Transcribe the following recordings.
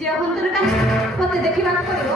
যে অভ্যন্তরটা মতে দেখিବାକୁ ପଡ଼ିବ।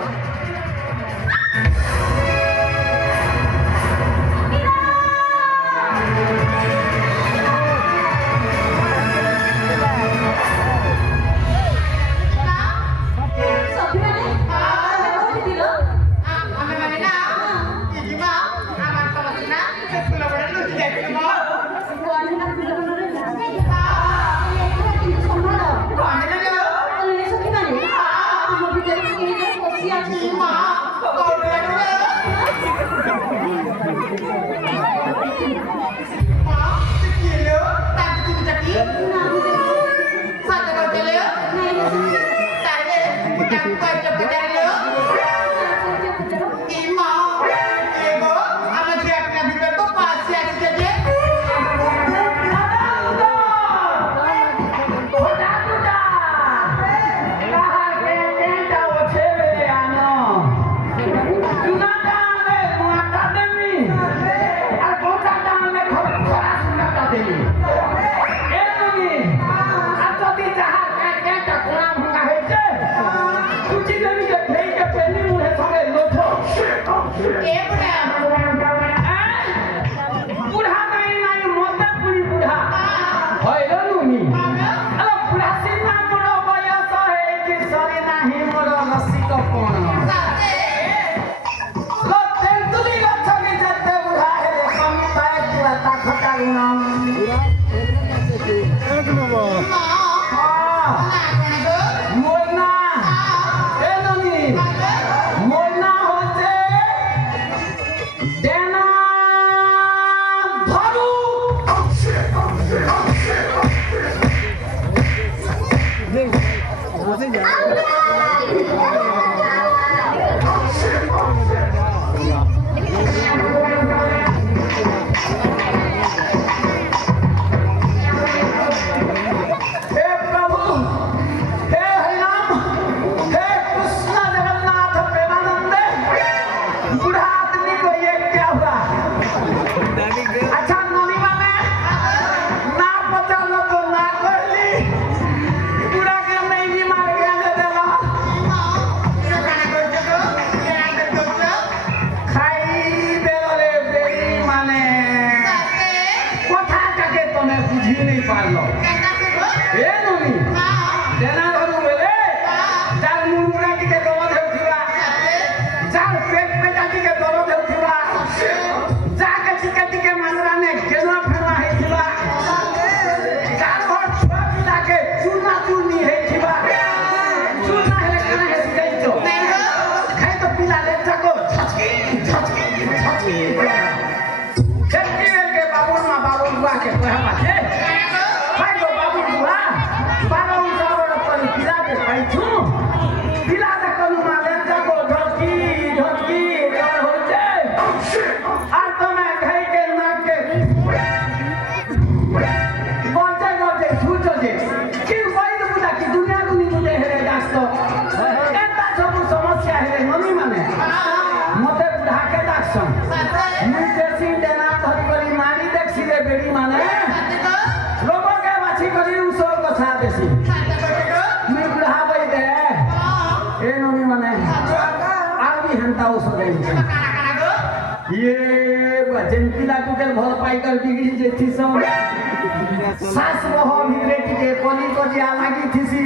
भर पाइकर बिगड़ी जेथी सब सास रह भितरे टिके कली कजिया लागी थिसी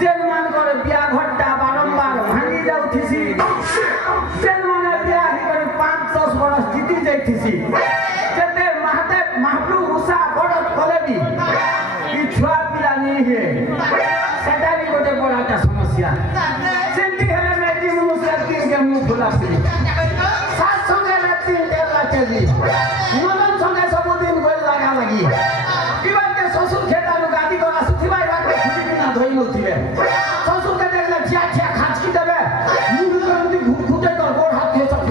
जेन मान कर बिया घट्टा बारंबार भांगी जाउ थिसी जेन माने बिया ही कर 5-10 बरस जीती जाइथिसी जेते महादेव महाप्रभु उषा बड़ कलेबी ई छुआ पिला नहीं है सेटा भी गोटे बड़ाटा समस्या सेंती हेले मेटी मुसे तीन के मुंह खुला पड़ी सास संगे तीन डेला चली मनन संगे सबुदिन गोल लगा लगी किबा के ससुर खेता नु गादी गला सुथिबाई बाटे खुदी बिना धोई नथिले ससुर के देखले छिया छिया खाचकी देबे मुंह करती घुटे कर गोड़ हाथ के सब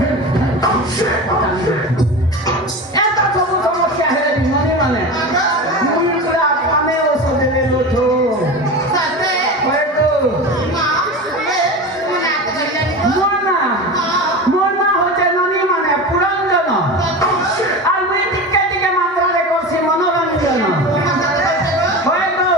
एता सब समस्या है रे मने माने मुई पूरा पाने ओ सब देले लोठो साथे ओए तो मोना मोना होते ननी माने पुरंजन আর মুই টিকে টিকে মাত্রারে করছি মনোরঞ্জন হয় তো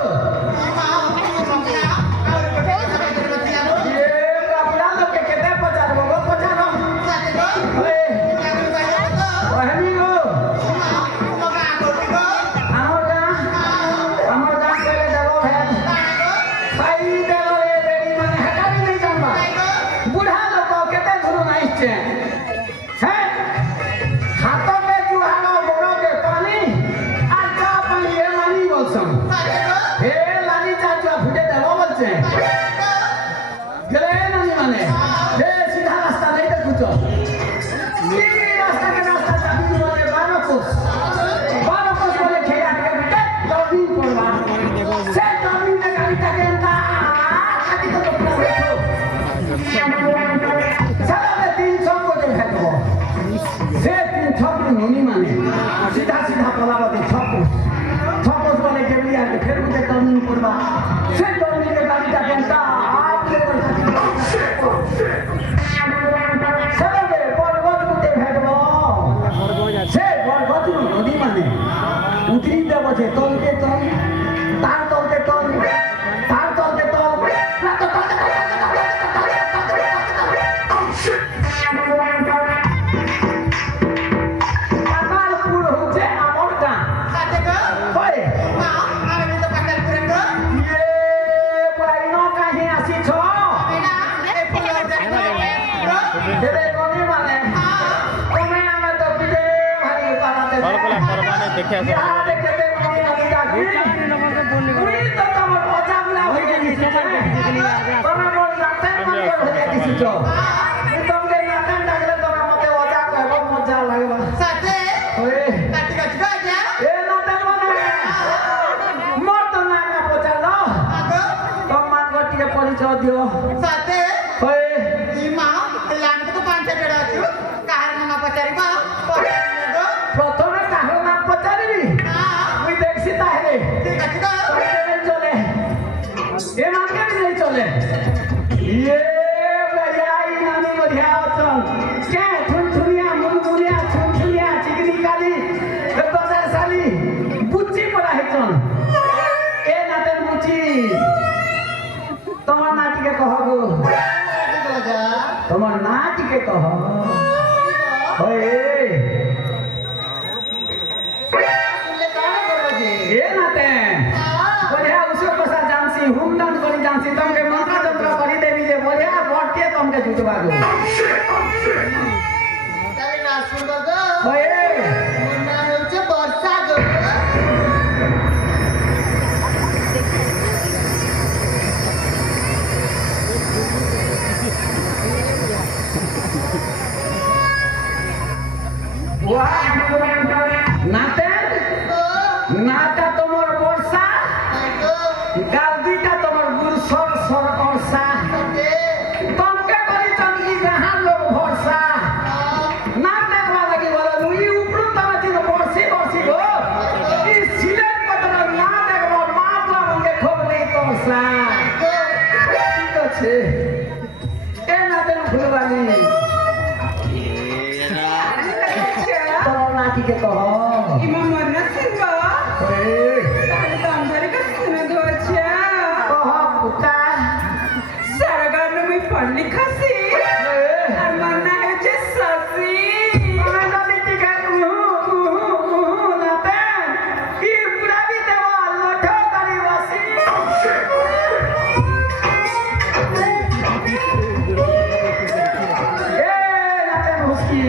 বিয়া দেখতে মানে আমি ডাকি তুই তো তোমার অজাগলা হয়ে গেছিস তোরা মোর নাতেন মঙ্গল হয়ে গেছিস তো তোমকে নাতেন ডাকলে তোরা মতে অজাগ হইব মজা লাগবে সাথে ওরে কাটি কাটি বাজা এ নাতেন মানে মোর তো নাকা পচালো আগো তোমার গটিকে পরিচয় দিও সাথে ওই ইমা লাঙ্গ তো পাঁচটা বেড়া আছো কার নাম পচারিবা পচারিবা প্রথমে কারো নাম পচারিবি তুই দেখছি তাহলে ঠিক আছে গো চলে এ মার্কেট নেই চলে ইয়ে ভাই নানি বঢ়িয়া অচল কে ঠুনঠুনিয়া মুনমুনিয়া ঠুনঠুনিয়া চিকনি কালি গজার সালি বুচি পড়া হেচন এ নাতের বুচি তোমার নাটিকে কহ গো বাজা তোমার নাটিকে কহ ওই তুলে কানে করবে যে এ নাতে বঢ়িয়া উসব কষা জানছি হুমদান করি জানছি তোমাকে মন্ত্র যন্ত্র করি দেবি যে বঢ়িয়া বটকে তোমাকে জুটবা গো তাহলে না শুনবো গো ওই মোর নাম হচ্ছে বর্ষা গো নাতে নাটা তোমার বর্ষা আগো গাল দুইটা তোমার গুরু সর সর অর্ষা সাথে তোমাকে করি চমকি যাহার লোক ভরসা না দেখবা লাগি বলো নুই উপরু তোমার চিন বর্ষি বর্ষি গো ই সিলেট কতটা না দেখবা মাপলা মঙ্গে খবরে তোরসা ঠিক আছে এ নাতে ফুলবানি তোমার নাটিকে কহ কহ পুতা তুমি যদি টিকা নাতে ই পুরাবি দেওয়া লঠ করি বসি এ নাতে মুশকি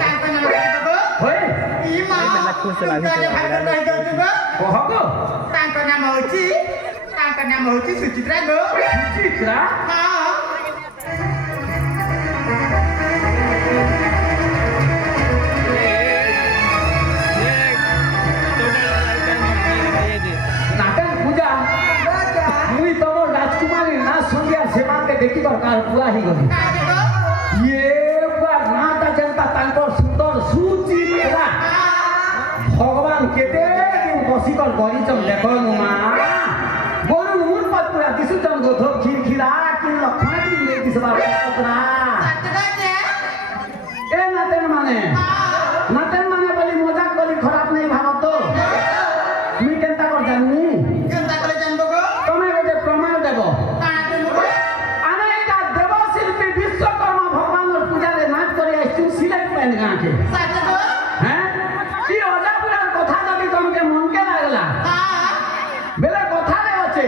ତାଙ୍କ ନାମ କହୁଛି ଗୋ ହୋଇ ଇ ମା ତାହେଲେ ଭାତ କହିଦଉଛୁ ଗୋ କହ ଗୋ ତାଙ୍କ ନାମ ହଉଛି ସୁଚିତ୍ରା ଗୋ ଚିତ୍ରା ହଁ নাটেন পূজা মুই তোমার রাজকুমারী না সন্ধ্যা সেমানকে দেখি দরকার পুরা হয়ে গলি କାହିଁକି ଗୋ ইয়ে পুরা নাটা যেটা তাঙ্কর সুন্দর সুচিত্রা ভগবান কেতে দিন বসিকর গরিচন দেখন মা গরু মুর পর পুরা দিশুচন গোধ খিরখিরা কিন লক্ষণ দিন দেই দিছবা পত্রা ସତ କହୁଛେ এ নাটেন মানে বলি মজাক বলি খারাপ নেই ভাবত তো মুই কেনতা কর জানি କେନ୍ତା କଲେ ଜାଣିବ ଗୋ তুমি গোটে প্রমাণ দেব କାଣା ଦେବୁ ଗୋ আমি এটা দেবশিল্পী বিশ্বকর্মা ভগবানের পূজারে নাচ করে আসছি সিলেট প্যান গাঁকে ସତ ଗୋ হ্যাঁ কি অজাপুরার কথা যদি তোমাকে মনকে লাগলা ହଁ বেলে কথারে আছে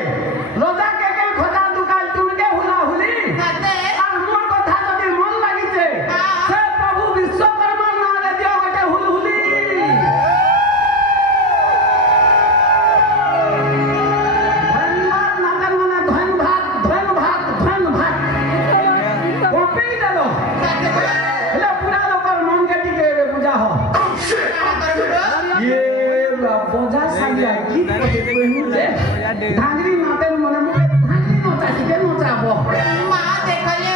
রোজা কে কে খোঁজা দুকাল তুমকে হুলা হুলি ସତେ আর মোর কথা যদি মন লাগিছে সে প্রভু বিশ্বকর্মার নামে দিও গোটে হুল হুলি ধন্যবাদ নাতেন মানে ধন্যবাদ কপি দেল ସତ ଗୋ ହେଲେ ପୁରା ଲୋକର ମନକେ ଟିକେ ବୁଝା ହ କାଣା କରିବୁ ଗୋ ଇଏ ବଜା ସାରିଆ ଗୀତ ଗୋଟେ କହିମୁ ଯେ ଧାଙ୍ଗରି ନାତେନ ମନେ ମନେ ଧାଙ୍ଗରି ନଚା ଟିକେ ନଚାବ ମା ଦେଖଲେ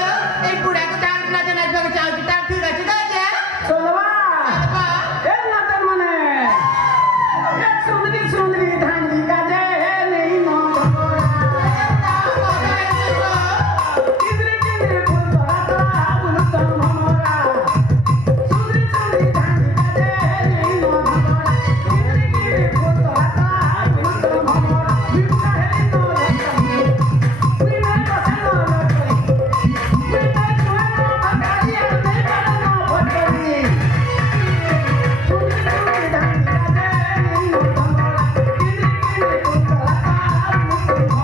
ଏଇ ବୁଢାକୁ ତାର ନାଚ ନାଚିବାକୁ ଚାହୁଁଛି ତାର ଠିକ ଅଛି କହୁଛେ ଚଲବା ଏ ନାତେନ ମନେ ଏ ସୁନ୍ଦରୀ ଧାଙ୍ଗରି କାଜେ ନେଇ ନ କିନ୍ଦ୍ରି ଫୁଲ ତରା ବୁଲ ତମ ମରା ସୁନ୍ଦରୀ ଧାଙ୍ଗରି କାଜେ ନେଇ ନ କିନ୍ଦ୍ରି ଫୁଲ ତରା ବୁଲ ତମ ମରା ବିପୁରା ହେଲି ନ ବିନା କଥା ନ ବିନା ଛୁଆ ବାଗାରି ଆଉ ନେଇ ପାର ନ ଭଟରି ସୁନ୍ଦରୀ ଧାଙ୍ଗରି କାଜେ ନେଇ ନ କିନ୍ଦ୍ରି ଫୁଲ ତରା ବୁଲ ତମ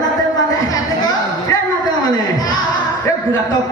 নাতে মানে ସତ ଗୋ ଏ ନାତେ ମାନେ ଏ ପୁରା ତକ୍